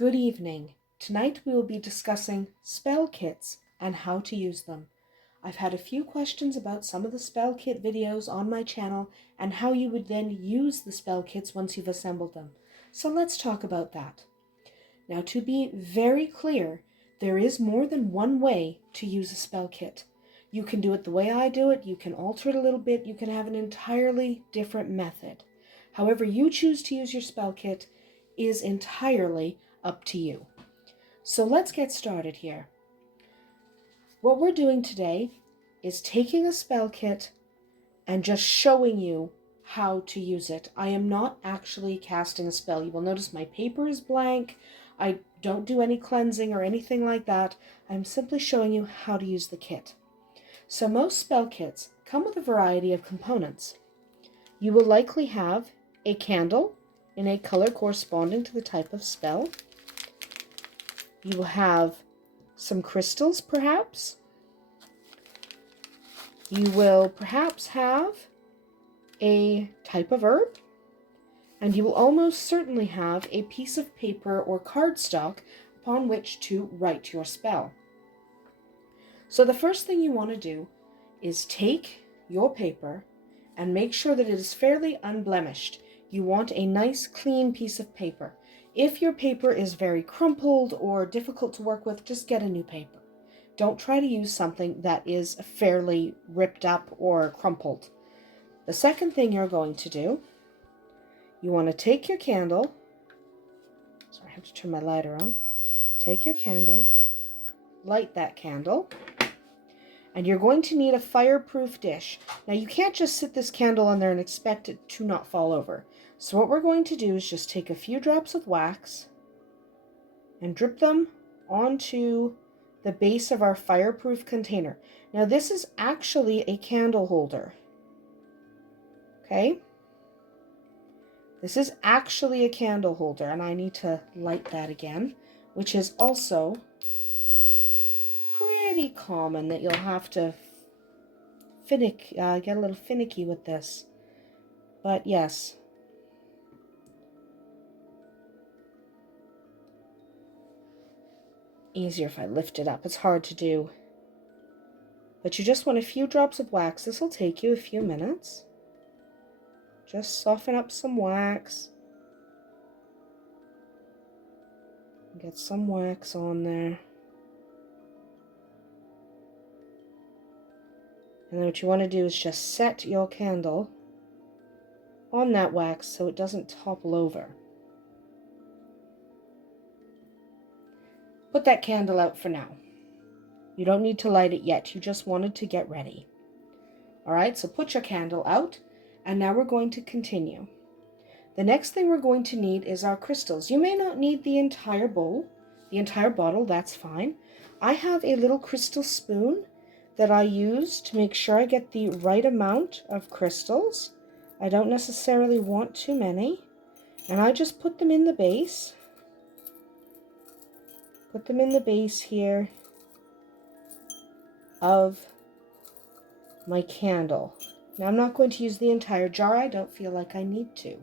Good evening. Tonight we will be discussing spell kits and how to use them. I've had a few questions about some of the spell kit videos on my channel and how you would then use the spell kits once you've assembled them. So let's talk about that. Now, to be very clear, there is more than one way to use a spell kit. You can do it the way I do it, you can alter it a little bit, you can have an entirely different method. However you choose to use your spell kit is entirely up to you. So let's get started here. What we're doing today is taking a spell kit and just showing you how to use it. I am not actually casting a spell. You will notice my paper is blank. I don't do any cleansing or anything like that. I'm simply showing you how to use the kit. So most spell kits come with a variety of components. You will likely have a candle in a color corresponding to the type of spell. You will have some crystals, perhaps. You will perhaps have a type of herb. And you will almost certainly have a piece of paper or cardstock upon which to write your spell. So the first thing you want to do is take your paper and make sure that it is fairly unblemished. You want a nice clean piece of paper. If your paper is very crumpled or difficult to work with, just get a new paper. Don't try to use something that is fairly ripped up or crumpled. The second thing you're going to do, you want to take your candle. Sorry, I have to turn my lighter on. Take your candle, light that candle, and you're going to need a fireproof dish. Now you can't just sit this candle on there and expect it to not fall over. So what we're going to do is just take a few drops of wax and drip them onto the base of our fireproof container. Now this is actually a candle holder. Okay? This is actually a candle holder, and I need to light that again, which is also pretty common that you'll have to get a little finicky with this. But yes. Easier if I lift it up. It's hard to do. But you just want a few drops of wax. This will take you a few minutes. Just soften up some wax. Get some wax on there. And then what you want to do is just set your candle on that wax so it doesn't topple over. Put that candle out for now. You don't need to light it yet. You just wanted to get ready. Alright, so put your candle out, and now we're going to continue. The next thing we're going to need is our crystals. You may not need the entire bowl, the entire bottle, that's fine. I have a little crystal spoon that I use to make sure I get the right amount of crystals. I don't necessarily want too many, and I just put them in the base. Put them in the base here of my candle. Now I'm not going to use the entire jar. I don't feel like I need to.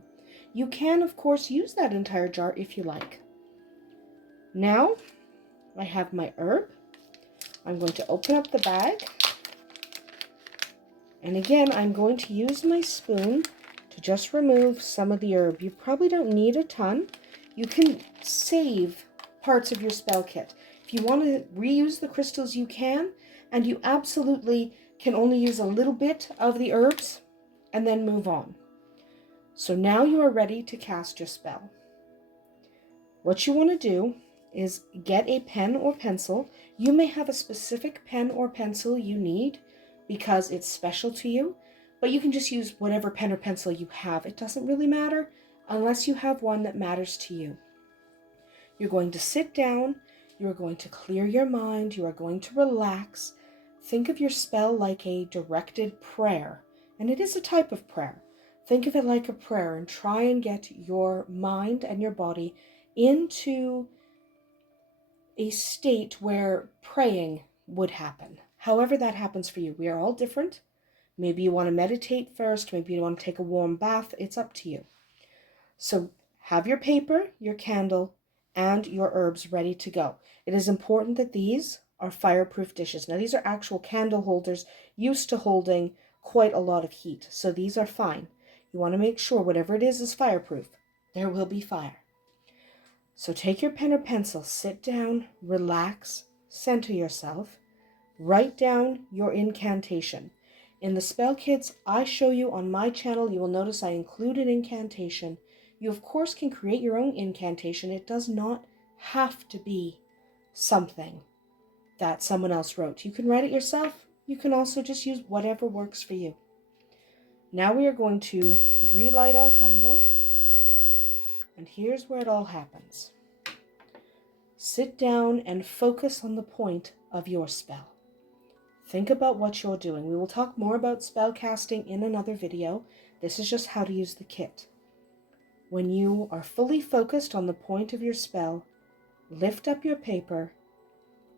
You can, of course, use that entire jar if you like. Now I have my herb. I'm going to open up the bag. And again, I'm going to use my spoon to just remove some of the herb. You probably don't need a ton. You can save parts of your spell kit. If you want to reuse the crystals, you can, and you absolutely can only use a little bit of the herbs and then move on. So now you are ready to cast your spell. What you want to do is get a pen or pencil. You may have a specific pen or pencil you need because it's special to you, but you can just use whatever pen or pencil you have. It doesn't really matter unless you have one that matters to you. You're going to sit down, you are going to clear your mind, you are going to relax. Think of your spell like a directed prayer, and it is a type of prayer. Think of it like a prayer and try and get your mind and your body into a state where praying would happen. However that happens for you. We are all different. Maybe you want to meditate first, maybe you want to take a warm bath. It's up to you. So have your paper, your candle, and your herbs ready to go. It is important that these are fireproof dishes. Now, these are actual candle holders used to holding quite a lot of heat, so these are fine. You want to make sure whatever it is fireproof. There will be fire. So take your pen or pencil, sit down, relax, center yourself, write down your incantation. In the spell kits I show you on my channel, you will notice I include an incantation. You, of course, can create your own incantation. It does not have to be something that someone else wrote. You can write it yourself. You can also just use whatever works for you. Now we are going to relight our candle. And here's where it all happens. Sit down and focus on the point of your spell. Think about what you're doing. We will talk more about spell casting in another video. This is just how to use the kit. When you are fully focused on the point of your spell, lift up your paper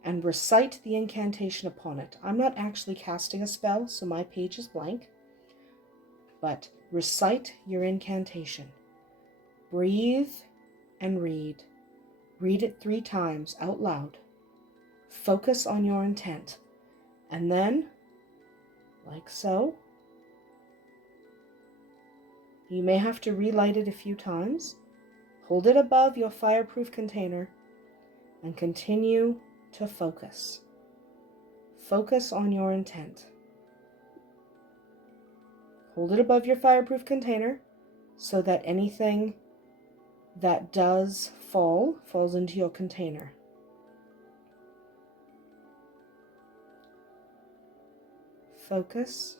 and recite the incantation upon it. I'm not actually casting a spell, so my page is blank, but recite your incantation. Breathe and read. Read it 3 times out loud. Focus on your intent. And then, like so, you may have to relight it a few times. Hold it above your fireproof container and continue to focus. Focus on your intent. Hold it above your fireproof container so that anything that does falls into your container. Focus.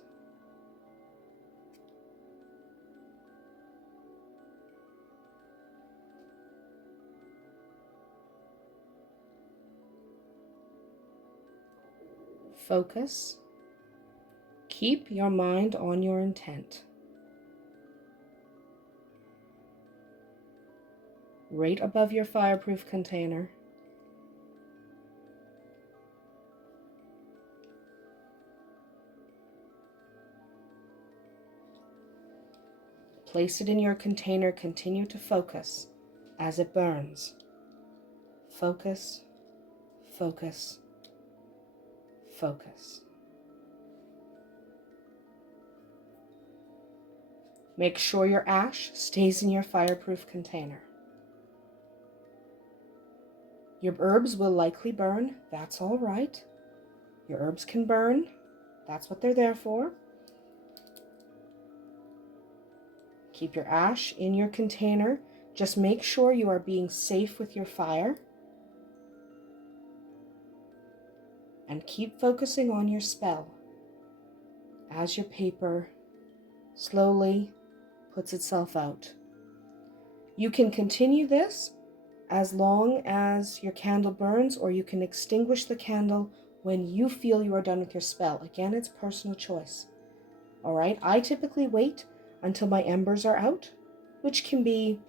Focus. Keep your mind on your intent. Right above your fireproof container. Place it in your container. Continue to focus as it burns. Focus, focus, focus. Make sure your ash stays in your fireproof container. Your herbs will likely burn. That's all right. Your herbs can burn. That's what they're there for. Keep your ash in your container. Just make sure you are being safe with your fire. And keep focusing on your spell as your paper slowly puts itself out. You can continue this as long as your candle burns, or you can extinguish the candle when you feel you are done with your spell. Again, it's personal choice. All right, I typically wait until my embers are out, which can be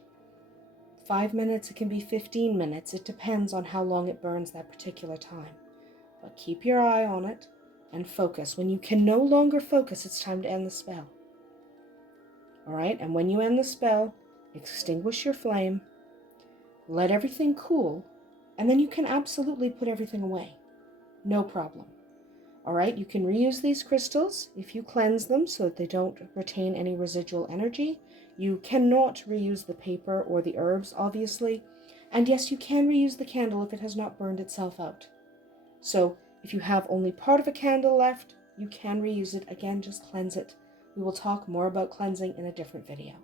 5 minutes, it can be 15 minutes. It depends on how long it burns that particular time. But keep your eye on it and focus. When you can no longer focus, it's time to end the spell. All right, and when you end the spell, extinguish your flame, let everything cool, and then you can absolutely put everything away. No problem. All right, you can reuse these crystals if you cleanse them so that they don't retain any residual energy. You cannot reuse the paper or the herbs, obviously. And yes, you can reuse the candle if it has not burned itself out. So if you have only part of a candle left, you can reuse it. Again, just cleanse it. We will talk more about cleansing in a different video.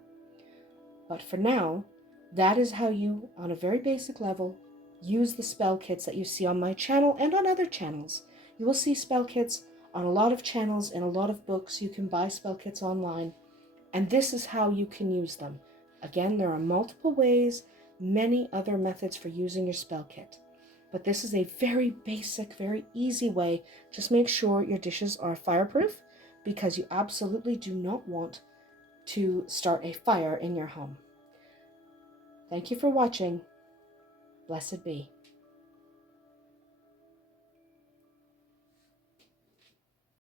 But for now, that is how you, on a very basic level, use the spell kits that you see on my channel and on other channels. You will see spell kits on a lot of channels and a lot of books. You can buy spell kits online, and this is how you can use them. Again, there are multiple ways, many other methods for using your spell kit. But this is a very basic, very easy way. Just make sure your dishes are fireproof, because you absolutely do not want to start a fire in your home. Thank you for watching. Blessed be.